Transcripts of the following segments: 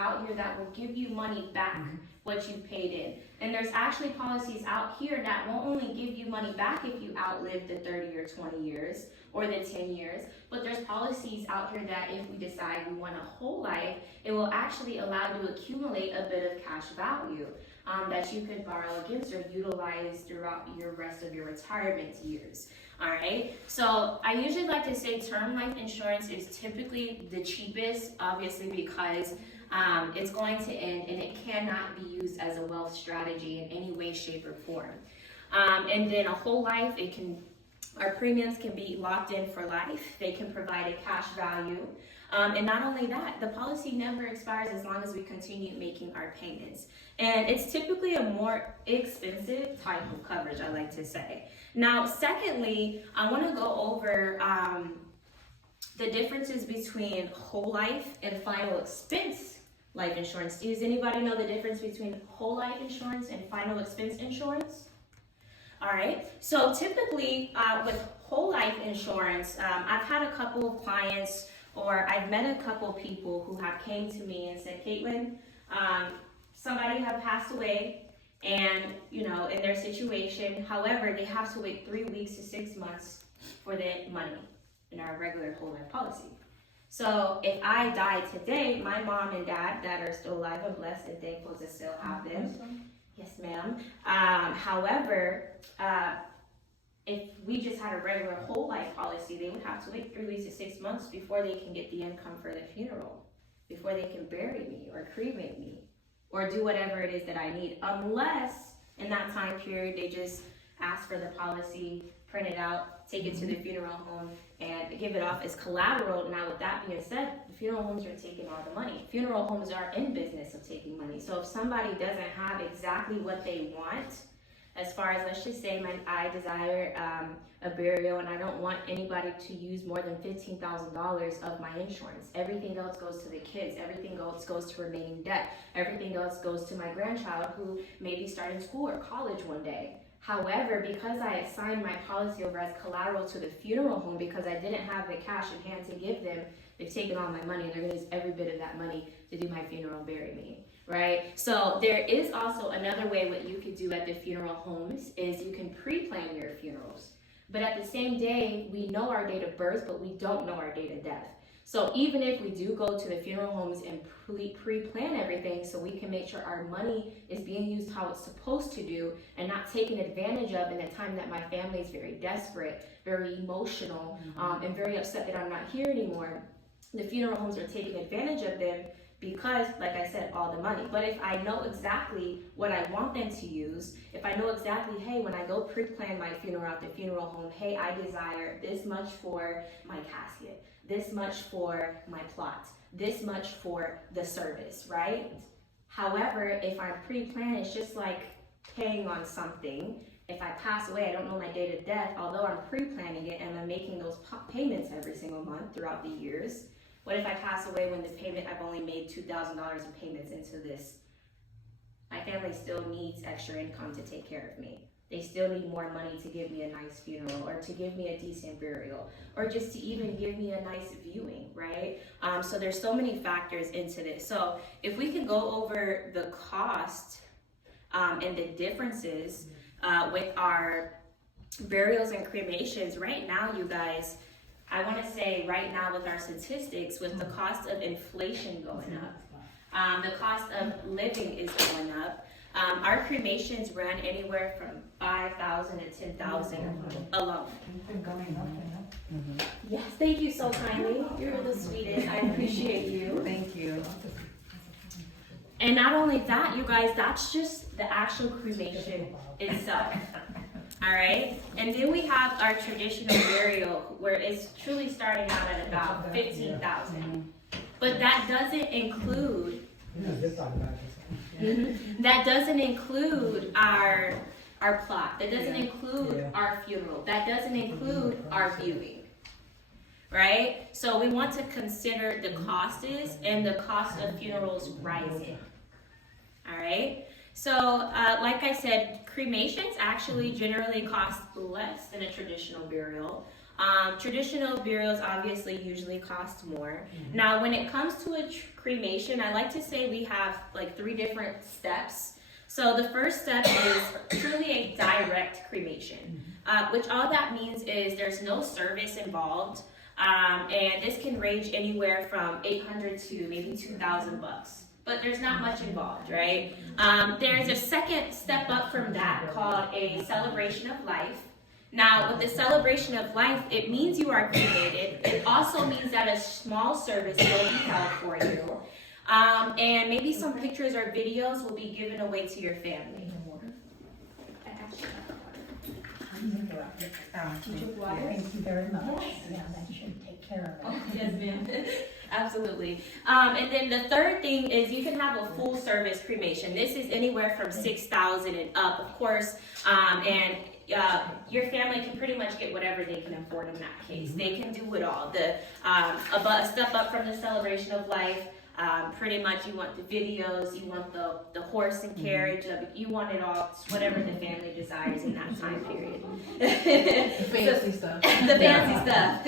out here that will give you money back what you paid in. And there's actually policies out here that won't only give you money back if you outlive the 30 or 20 years or the 10 years, but there's policies out here that if we decide we want a whole life, it will actually allow you to accumulate a bit of cash value that you could borrow against or utilize throughout your rest of your retirement years. All right, so I usually like to say term life insurance is typically the cheapest, obviously because it's going to end and it cannot be used as a wealth strategy in any way, shape, or form. And then a whole life, our premiums can be locked in for life. They can provide a cash value. And not only that, the policy never expires as long as we continue making our payments. And it's typically a more expensive type of coverage, I like to say. Now, secondly, I want to go over the differences between whole life and final expense life insurance. Does anybody know the difference between whole life insurance and final expense insurance? All right, so typically with whole life insurance, I've had a couple of clients or I've met a couple of people who have came to me and said, Caitlin, somebody have passed away and, you know, in their situation, however, they have to wait 3 weeks to 6 months for the money in our regular whole life policy. So if I die today, my mom and dad that are still alive, I'm blessed and thankful to still have them. Yes, ma'am. However, if we just had a regular whole life policy, they would have to wait 3 weeks to 6 months before they can get the income for the funeral, before they can bury me or cremate me or do whatever it is that I need, unless in that time period they just ask for the policy, print it out, take it to the funeral home, and give it off as collateral. Now, with that being said, the funeral homes are taking all the money. Funeral homes are in business of taking money. So if somebody doesn't have exactly what they want, as far as, let's just say I desire a burial and I don't want anybody to use more than $15,000 of my insurance. Everything else goes to the kids. Everything else goes to remaining debt. Everything else goes to my grandchild who may be starting school or college one day. However, because I assigned my policy over as collateral to the funeral home because I didn't have the cash in hand to give them, they've taken all my money and they're going to use every bit of that money to do my funeral and bury me, right? So there is also another way what you could do at the funeral homes is you can pre-plan your funerals. But at the same day, we know our date of birth, but we don't know our date of death. So even if we do go to the funeral homes and pre-plan everything so we can make sure our money is being used how it's supposed to do and not taken advantage of in a time that my family is very desperate, very emotional, and very upset that I'm not here anymore, the funeral homes are taking advantage of them because, like I said, all the money. But if I know exactly what I want them to use, if I know exactly, hey, when I go pre-plan my funeral at the funeral home, hey, I desire this much for my casket, this much for my plot, this much for the service, right? However, if I pre-plan, it's just like paying on something. If I pass away, I don't know my date of death, although I'm pre-planning it and I'm making those payments every single month throughout the years. What if I pass away when the payment, I've only made $2,000 in payments into this? My family still needs extra income to take care of me. They still need more money to give me a nice funeral or to give me a decent burial or just to even give me a nice viewing, right? So there's so many factors into this. So if we can go over the cost and the differences with our burials and cremations right now, you guys, I want to say right now with our statistics, with the cost of inflation going up, the cost of living is going up. Our cremations run anywhere from $5,000 to $10,000 alone. Yes, thank you so kindly. You're the sweetest. I appreciate you. Thank you. And not only that, you guys, that's just the actual cremation itself. All right, and then we have our traditional burial where it's truly starting out at about $15,000, but that doesn't include our plot. That doesn't include our funeral. That doesn't include our viewing, right? So we want to consider the cost is and the cost of funerals rising. All right. So, like I said, cremations actually generally cost less than a traditional burial. Traditional burials obviously usually cost more. Now, when it comes to a cremation, I like to say we have like 3 different steps. So the first step is truly a direct cremation, which all that means is there's no service involved, and this can range anywhere from $800 to maybe $2,000 bucks. But there's not much involved, right? There's a second step up from that called a celebration of life. Now, with the celebration of life, it means you are cremated. It also means that a small service will be held for you. And maybe some pictures or videos will be given away to your family. Thank you very much. Yeah, that should take care of it. Yes, ma'am. Absolutely. And then the third thing is you can have a full service cremation. This is anywhere from $6,000 and up, of course. And your family can pretty much get whatever they can afford in that case. They can do it all. A step up from the celebration of life. Pretty much you want the videos, you want the horse and carriage, you want it all, whatever the family desires in that time period. The fancy stuff. The fancy stuff.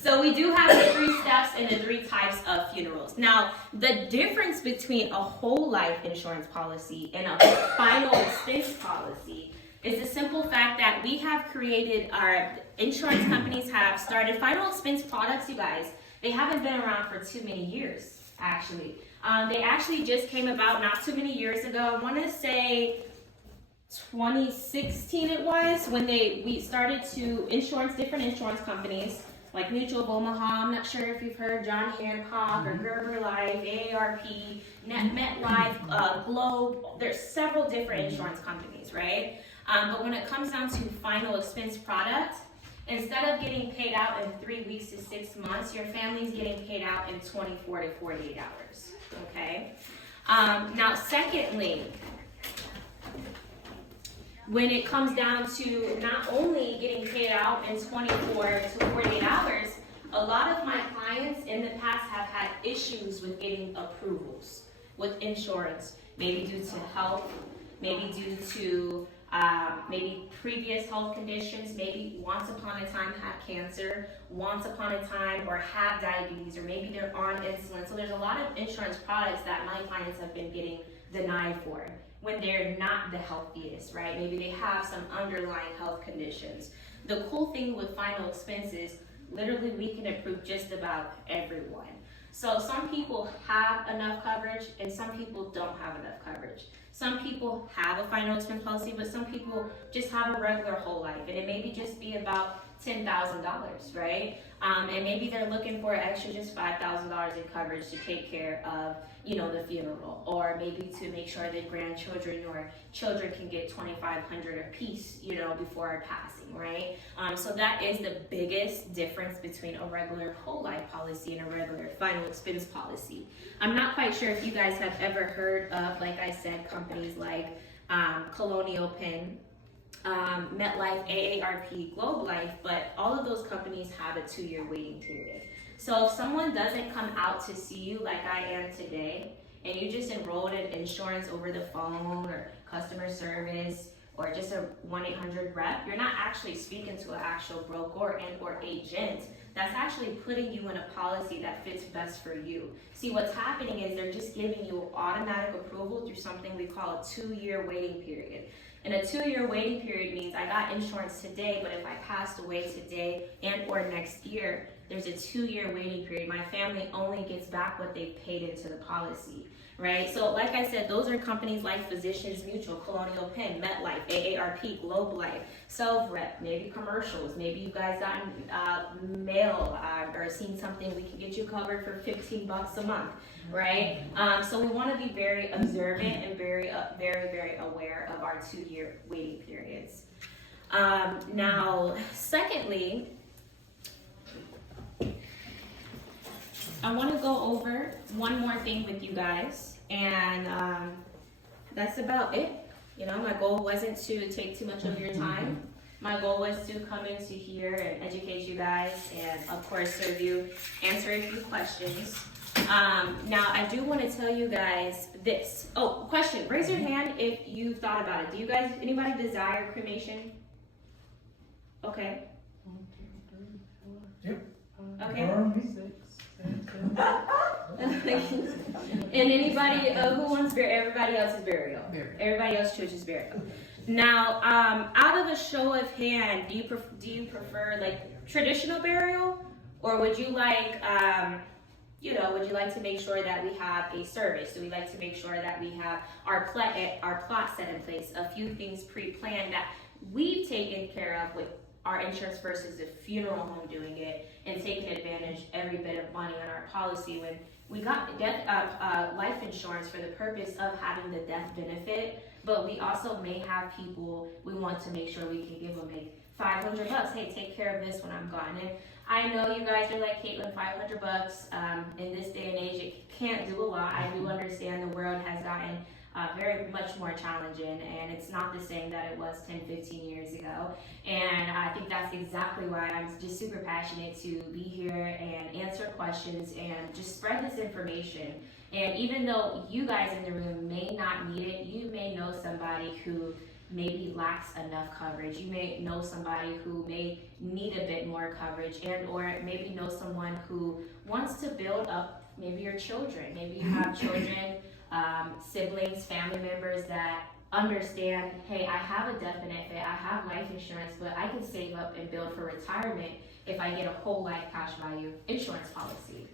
So we do have the 3 steps and the 3 types of funerals. Now, the difference between a whole life insurance policy and a final expense policy is the simple fact that we have created, our insurance companies have started final expense products, you guys. They haven't been around for too many years. Actually, they actually just came about not too many years ago. I want to say 2016 it was when we started to different insurance companies like Mutual of Omaha. I'm not sure if you've heard John Hancock or Gerber Life, AARP, MetLife, Globe. There's several different insurance companies, right? But when it comes down to final expense product, instead of getting paid out in 3 weeks to 6 months, your family's getting paid out in 24 to 48 hours, okay? Now, secondly, when it comes down to not only getting paid out in 24 to 48 hours, a lot of my clients in the past have had issues with getting approvals with insurance, maybe due to health, maybe due to maybe previous health conditions, maybe once upon a time had cancer, once upon a time or have diabetes, or maybe they're on insulin. So there's a lot of insurance products that my clients have been getting denied for when they're not the healthiest, right? Maybe they have some underlying health conditions. The cool thing with final expenses, literally we can approve just about everyone. So some people have enough coverage and some people don't have enough coverage. Some people have a final expense policy, but some people just have a regular whole life, and it maybe just be about $10,000, right? And maybe they're looking for extra just $5,000 in coverage to take care of, the funeral, or maybe to make sure that grandchildren or children can get $2,500 a piece, before our passing, right? So that is the biggest difference between a regular whole life policy and a regular final expense policy. I'm not quite sure if you guys have ever heard of, like I said, companies like Colonial Penn, MetLife, AARP, Globe Life, but all of those companies have a 2-year waiting period. So if someone doesn't come out to see you like I am today, and you just enrolled in insurance over the phone or customer service or just a 1-800 rep, you're not actually speaking to an actual broker or agent that's actually putting you in a policy that fits best for you. See, what's happening is they're just giving you automatic approval through something we call a 2-year waiting period. And a 2-year waiting period means I got insurance today, but if I passed away today and or next year, there's a 2-year waiting period. My family only gets back what they've paid into the policy, right? So like I said, those are companies like Physicians Mutual, Colonial Penn, MetLife, AARP, Globe Life, Self-Rep, maybe commercials. Maybe you guys gotten mail or seen something, we can get you covered for $15 a month, right? So we want to be very observant and very, very aware of our 2-year waiting periods. Now, secondly, I want to go over one more thing with you guys, and that's about it. My goal wasn't to take too much of your time. My goal was to come into here and educate you guys and, of course, serve you, answer a few questions. Now, I do want to tell you guys this. Oh, question. Raise your hand if you thought about it. Do you guys, anybody desire cremation? Okay. Okay. Six, And anybody who wants burial, everybody else is burial. Burial. Everybody else chooses burial. Now, out of a show of hand, do you prefer like traditional burial, or would you like, would you like to make sure that we have a service? Do we like to make sure that we have our plot set in place, a few things pre-planned that we've taken care of with our insurance versus the funeral home doing it and taking advantage every bit of money on our policy when we got life insurance for the purpose of having the death benefit, but we also may have people we want to make sure we can give them like $500. Hey, take care of this when I'm gone. And I know you guys are like, Caitlin, $500 in this day and age, it can't do a lot. I do understand the world has gotten very much more challenging, and it's not the same that it was 10, 15 years ago. And I think that's exactly why I'm just super passionate to be here and answer questions and just spread this information. And even though you guys in the room may not need it, you may know somebody who maybe lacks enough coverage. You may know somebody who may need a bit more coverage, and or maybe know someone who wants to build up maybe your children. Maybe you have children, siblings, family members that understand, hey, I have a death benefit, I have life insurance, but I can save up and build for retirement if I get a whole life cash value insurance policy.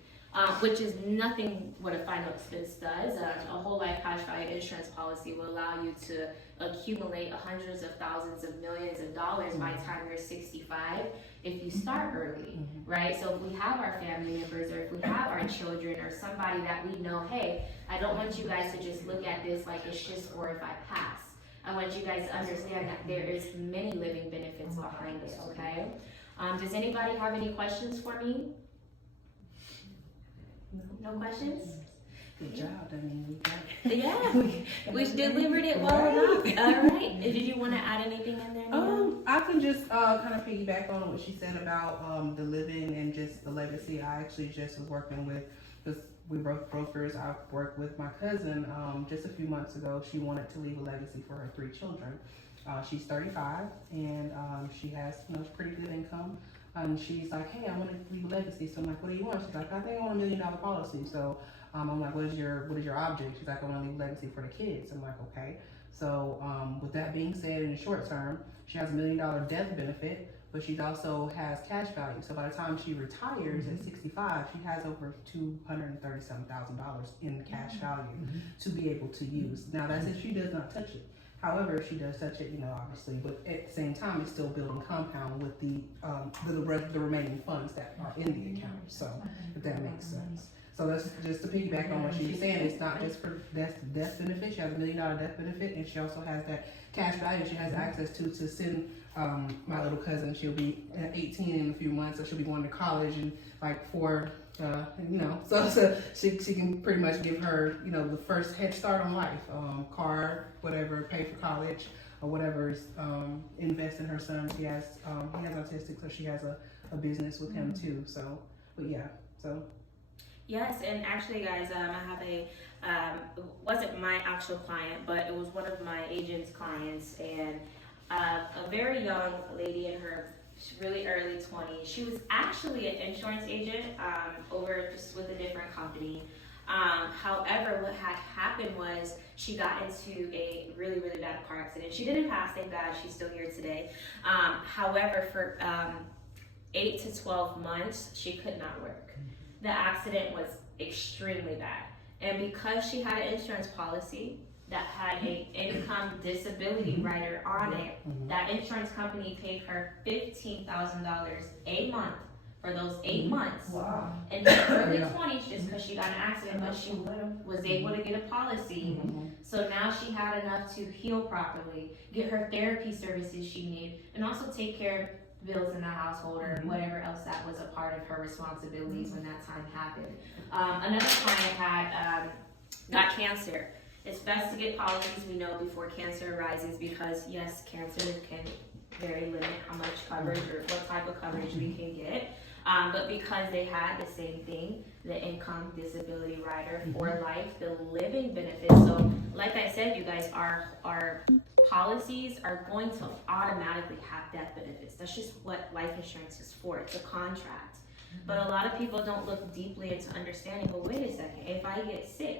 Which is nothing what a final expense does. A whole life cash value insurance policy will allow you to accumulate hundreds of thousands of millions of dollars by the time you're 65 if you start early, right? So if we have our family members, or if we have our children, or somebody that we know, hey, I don't want you guys to just look at this like it's just for if I pass. I want you guys to understand that there is many living benefits behind it, okay? Does anybody have any questions for me? No questions? Good job. I mean, we got it. Yeah, we delivered it well enough. All right. Did you want to add anything in there, Nina? I can just kind of piggyback on what she said about the living and just the legacy. I actually just was working with, because we both brokers. I worked with my cousin just a few months ago. She wanted to leave a legacy for her 3 children. She's 35 and she has pretty good income. And she's like, hey, I want to leave a legacy. So I'm like, what do you want? She's like, I think I want $1 million policy. So I'm like, what is your object? She's like, I want to leave a legacy for the kids. I'm like, okay. So with that being said, in the short term, she has $1 million death benefit, but she also has cash value. So by the time she retires at 65, she has over $237,000 in cash value to be able to use. Now that's if she does not touch it. However, if she does touch it, obviously, but at the same time, it's still building compound with the remaining funds that are in the account. So, if that makes sense. So that's just to piggyback on what she was saying. It's not just for death benefit. She has $1 million death benefit, and she also has that cash value she has access to send my little cousin. She'll be 18 in a few months, so she'll be going to college and so she can pretty much give her, the first head start on life, car, whatever, pay for college or whatever, invest in her son. He has autistic, so she has a business with him too. So, but yeah, so. Yes, and actually, guys, I have wasn't my actual client, but it was one of my agent's clients, and a very young lady in her really early 20s. She was actually an insurance agent over just with a different company. However, what had happened was she got into a really, really bad car accident. She didn't pass, thank God, she's still here today. However, for 8 to 12 months, she could not work. The accident was extremely bad. And because she had an insurance policy that had an income disability rider on it, that insurance company paid her $15,000 a month for those 8 months. Wow. In her early 20s, just because she got an accident, but she was able to get a policy. So now she had enough to heal properly, get her therapy services she needed, and also take care of bills in the household or whatever else that was a part of her responsibilities when that time happened. Another client got cancer. It's best to get policies we know before cancer arises, because yes, cancer can very limit how much coverage or what type of coverage we can get. But because they had the same thing, the income disability rider for life, the living benefits. So like I said, you guys, our policies are going to automatically have death benefits. That's just what life insurance is for. It's a contract. But a lot of people don't look deeply into understanding, well, wait a second, if I get sick,